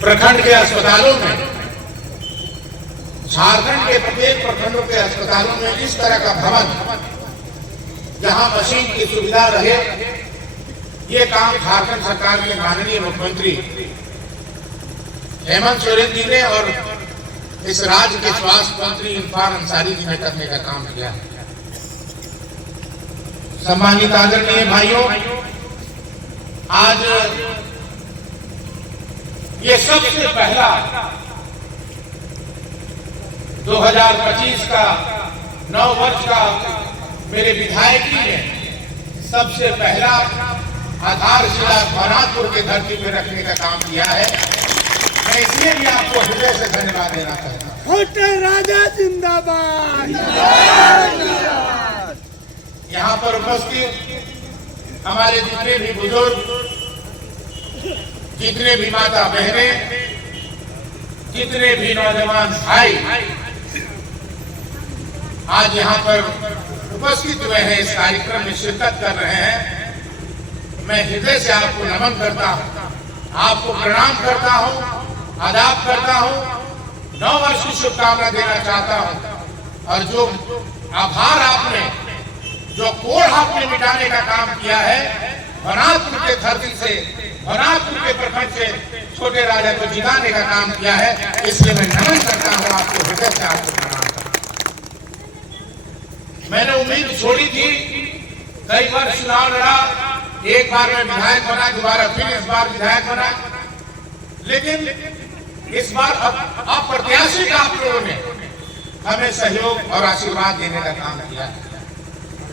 प्रखंड के अस्पतालों में, झारखंड के प्रत्येक प्रखंडों के अस्पतालों में इस तरह का भवन जहां मशीन की सुविधा रहे, ये काम झारखंड सरकार के माननीय मुख्यमंत्री हेमंत सोरेन जी ने और इस राज्य के स्वास्थ्य मंत्री इरफान अंसारी जी ने करने का काम किया है। सम्मानित आदरणीय भाइयों, आज ये सबसे पहला 2025 का 9 वर्ष का मेरे विधायकी में सबसे पहला आधारशिला भवनाथपुर के धरती पर रखने का काम किया है। मैं इसलिए भी आपको हृदय से धन्यवाद देना चाहता हूँ। छोटे राजा जिंदाबाद। यहाँ पर उपस्थित हमारे जितने भी बुजुर्ग, जितने भी माता बहनें, जितने भी नौजवान भाई आज यहाँ पर उपस्थित हुए हैं, इस कार्यक्रम में शिरकत कर रहे हैं, मैं हृदय से आपको नमन करता हूँ, आपको प्रणाम करता हूँ, आदाब करता हूँ, 9 वर्ष की शुभकामना देना चाहता हूँ। और जो आभार आपने, जो कोढ़ आपने मिटाने का काम किया है, भवनाथपुर के धरती से, भवनाथपुर के प्रखंड से छोटे राजा को जिताने का काम किया है, इसलिए मैं नमन करता हूँ आपको, हृदय से आपको प्रणाम करता हूँ। मैंने उम्मीद छोड़ी थी, कई बार चुनाव लड़ा, एक बार मैं विधायक बना, दोबारा फिर इस बार विधायक बना, लेकिन इस बार अप्रत्याशित आप लोगों ने हमें सहयोग और आशीर्वाद देने का काम किया है।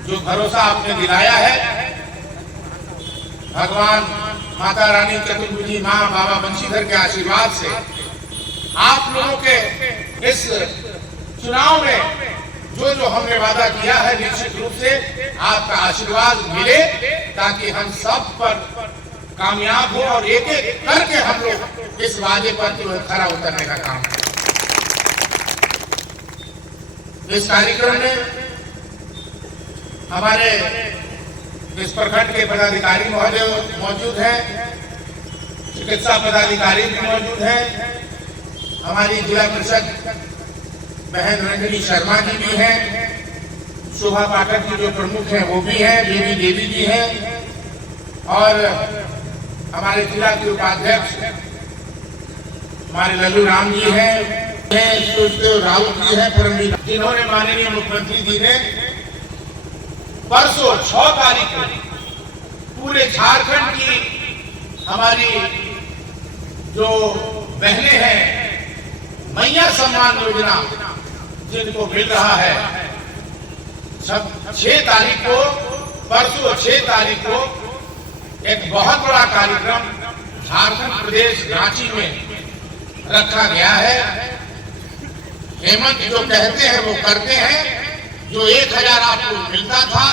जो भरोसा आपने दिलाया है, भगवान माता रानी चतुर्भुजी माँ बाबा बंशीधर के आशीर्वाद से आप लोगों के इस चुनाव में जो हमने वादा किया है, निश्चित रूप से आपका आशीर्वाद मिले, ताकि हम सब पर कामयाब हो और एक एक करके हम लोग इस वादे पर जो खरा उतरने का काम करें। इस कार्यक्रम में हमारे इस प्रखंड के पदाधिकारी महोदय मौजूद हैं, चिकित्सा पदाधिकारी भी मौजूद हैं, हमारी जिला परिषद बहन रंजनी शर्मा जी भी हैं, शोभा पाठक जी जो प्रमुख हैं वो भी हैं, बेबी देवी जी हैं, और हमारे जिला के उपाध्यक्ष हमारे लल्लू राम जी हैं, राहुल जी हैं, परमवीर, जिन्होंने माननीय मुख्यमंत्री जी ने परसों 6 तारीख को पूरे झारखंड की हमारी जो बहनें हैं, मैया सम्मान योजना जिनको मिल रहा है, 6 तारीख को, परसों 6 तारीख को एक बहुत बड़ा कार्यक्रम झारखंड प्रदेश रांची में रखा गया है। हेमंत जो कहते हैं वो करते हैं, जो 1000 आपको मिलता था,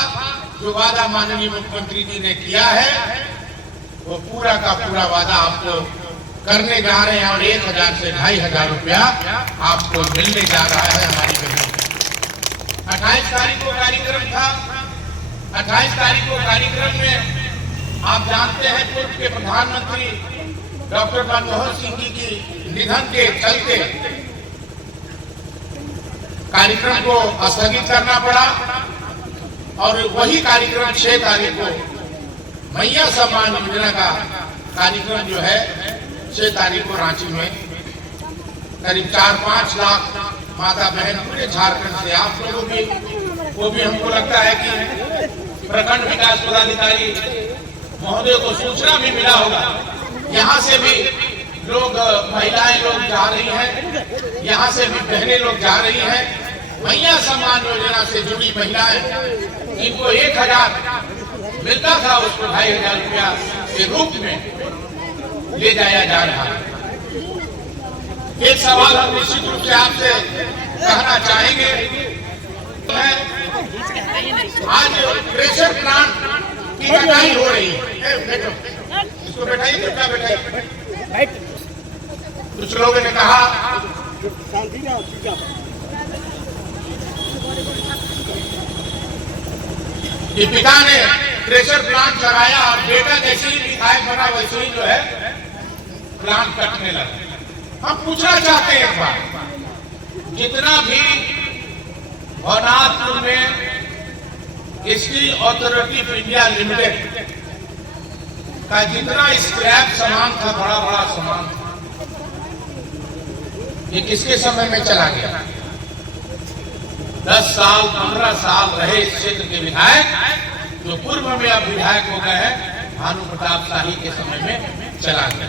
जो वादा माननीय मुख्यमंत्री जी ने किया है, वो पूरा का पूरा वादा आपको करने जा रहे हैं, और 1000 से 2500 रुपया आपको मिलने जा रहा है हमारी बहनों को। 28 तारीख को कार्यक्रम था, 28 तारीख को कार्यक्रम में आप जानते हैं पूर्व के प्रधानमंत्री डॉक्टर मनमोहन सिंह जी की निधन के चलते कार्यक्रम को स्थगित करना पड़ा, और वही कार्यक्रम 6 तारीख को मैया सम्मान योजना का कार्यक्रम जो है 6 तारीख को रांची में करीब 4-5 लाख माता बहन पूरे झारखंड से, आप लोगों भी, वो भी हमको लगता है कि प्रखंड विकास पदाधिकारी महोदय को सूचना भी मिला होगा, यहाँ से भी लोग, महिलाएं लोग जा रही हैं, यहाँ से भी बहनें लोग जा रही हैं। मैया सम्मान योजना से जुड़ी महिलाएं, जिनको 1000 मिलता था, उसको 2500 रुपया के रूप में ले जाया जा रहा है। एक सवाल हम निश्चित रूप से आपसे कहना चाहेंगे, आज प्रेशर प्लांट की कटाई हो रही है, इसको बैठाइए, कृपया बैठाइए। कुछ लोगों ने कहा कि पिता ने प्रेशर प्लांट लगाया और बेटा जैसे ही विधायक बना वैसे ही जो है प्लांट कटने लगे। हम पूछना चाहते हैं एक बार, जितना भी भवनाथपुर में steel authority of India limited का जितना स्क्रैप सामान था, बड़ा बड़ा सामान था, ये किसके समय में चला गया? 10 साल 15 साल रहे इस क्षेत्र के विधायक, जो पूर्व में अब विधायक हो गए हैं, भानु प्रताप शाही के समय में चला गया।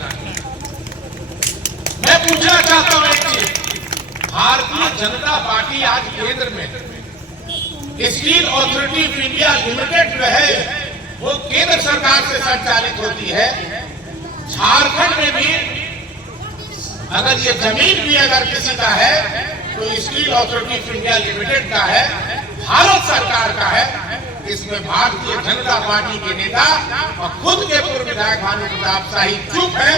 मैं पूछना चाहता हूं एक चीज, भारतीय जनता पार्टी आज केंद्र में steel authority of India limited जो है वो केंद्र सरकार से संचालित होती है। झारखंड में भी अगर ये जमीन भी अगर किसी का है तो steel authority of India limited का है, भारत सरकार का है। इसमें भारतीय जनता पार्टी के नेता और खुद के पूर्व विधायक भानु प्रताप शाही चुप है।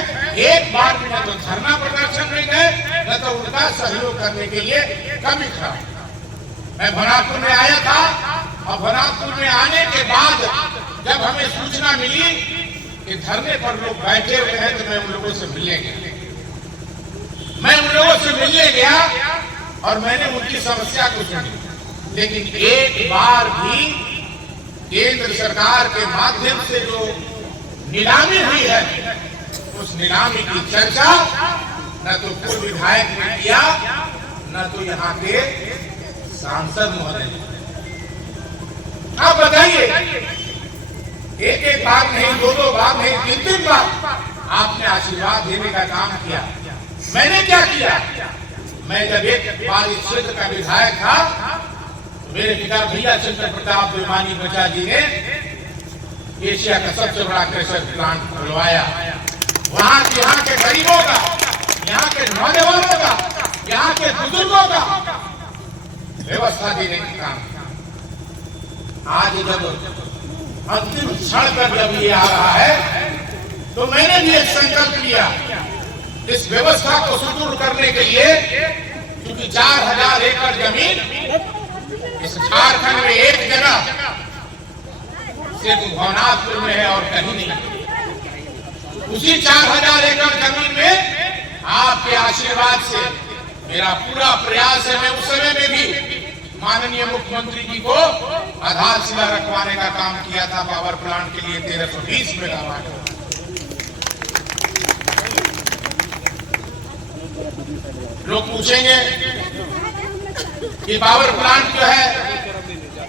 एक बार भी न तो धरना प्रदर्शन में गए, न तो उनका सहयोग करने के लिए कभी खड़ा। मैं भवनाथपुर में आया था और भवनाथपुर में आने के बाद जब हमें सूचना मिली कि धरने पर लोग बैठे हुए हैं तो मैं उन लोगों से मिलने गया। मैं उन लोगों से मिलने गया और मैंने उनकी समस्या को सुनी, लेकिन एक बार भी केंद्र सरकार के माध्यम से जो नीलामी हुई है उस नीलामी की चर्चा न तो पूर्व विधायक ने किया, न तो यहाँ के सांसद महोदय ने। आप बताइए, एक एक बार नहीं, दो बार नहीं, 3 बार आपने आशीर्वाद देने का काम किया। मैंने क्या किया? मैं जब एक बार इस क्षेत्र का विधायक था, मेरे पिता भैया शंकर प्रताप बेमानी बचा जी ने एशिया का सबसे बड़ा क्रेशर प्लांट खुलवाया। वहां यहाँ के गरीबों का, यहाँ के नौजवानों का, यहाँ के बुजुर्गों का व्यवस्था देने का काम। आज जब अंतिम क्षण पर जब ये आ रहा है तो मैंने भी एक संकल्प लिया इस व्यवस्था को सुदृढ़ करने के लिए, क्योंकि 4000 एकड़ जमीन इस झारखंड में एक जगह सिर्फ भवनाथपुर में है और कहीं नहीं। उसी 4000 एकड़ जमीन में आपके आशीर्वाद से मेरा पूरा प्रयास है। मैं उस समय में भी माननीय मुख्यमंत्री जी को आधारशिला रखवाने का काम किया था पावर प्लांट के लिए 1320 मेगावाट। लोग पूछेंगे कि पावर प्लांट जो है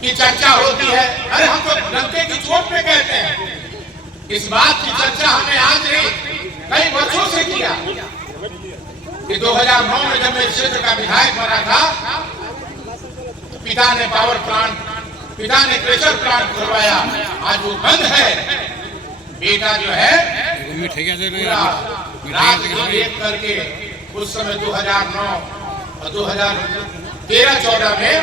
की चर्चा होती है, अरे हम तो डंके की चोट पे कहते हैं। इस बात की चर्चा हमने आज नहीं, कई वर्षों से किया कि 2009 में जब मैं इस क्षेत्र का विधायक बना था, पिता ने पावर प्लांट, पिता ने प्रेशर प्लांट खुलवाया। आज वो बंद है। बेटा जो है रात करके उस समय 2009 और 2013-14 में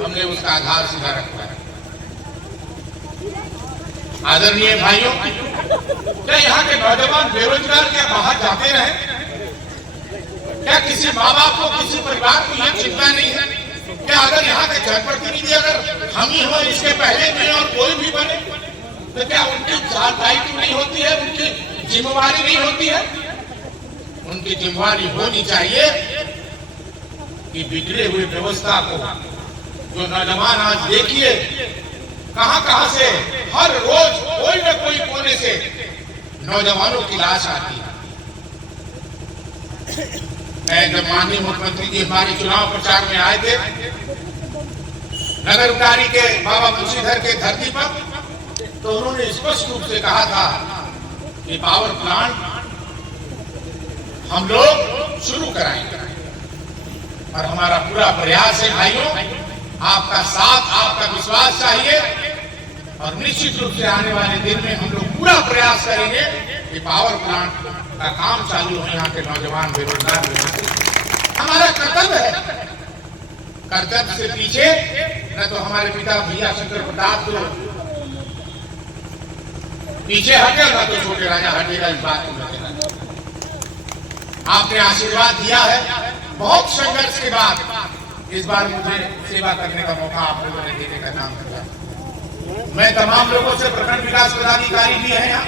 हमने उसका आधारशिला रखवाया। आदरणीय भाइयों, क्या यहाँ के नौजवान बेरोजगार क्या बाहर जाते रहे? क्या किसी माँ बाप को, किसी परिवार को यह चिंता नहीं है? क्या अगर यहाँ के जनप्रतिनिधि अगर हम ही हो, इसके पहले भी और कोई भी बने, तो क्या उनकी दायित्व नहीं होती है, उनकी जिम्मेवारी नहीं होती है? उनकी जिम्मेवारी होनी चाहिए कि बिगड़े हुए व्यवस्था को, जो नौजवान आज देखिए कहां से हर रोज कोई न कोई कोने से नौजवानों की लाश आती है। मैं जब माननीय मुख्यमंत्री जी हमारे चुनाव प्रचार में आए थे नगर उटारी के बाबा मुंशीधर के धरती पर, तो उन्होंने स्पष्ट रूप से कहा था कि पावर प्लांट हम लोग शुरू कराएंगे और हमारा पूरा प्रयास है। भाइयों, आपका साथ, आपका विश्वास चाहिए और निश्चित रूप से आने वाले दिन में हम लोग पूरा प्रयास करेंगे कि पावर प्लांट का काम चालू हो, यहाँ के नौजवान बेरोजगार हमारा कर्तव्य है। कर्तव्य से पीछे न तो हमारे पिता भैया शंकर प्रताप तो पीछे हटे, न तो छोटे राजा हटेगा। इस बात को आपने आशीर्वाद दिया है, बहुत संघर्ष के बाद इस बार मुझे सेवा करने का मौका आप लोगों ने देने का काम किया। मैं तमाम लोगों से, प्रखंड विकास पदाधिकारी भी है यहाँ,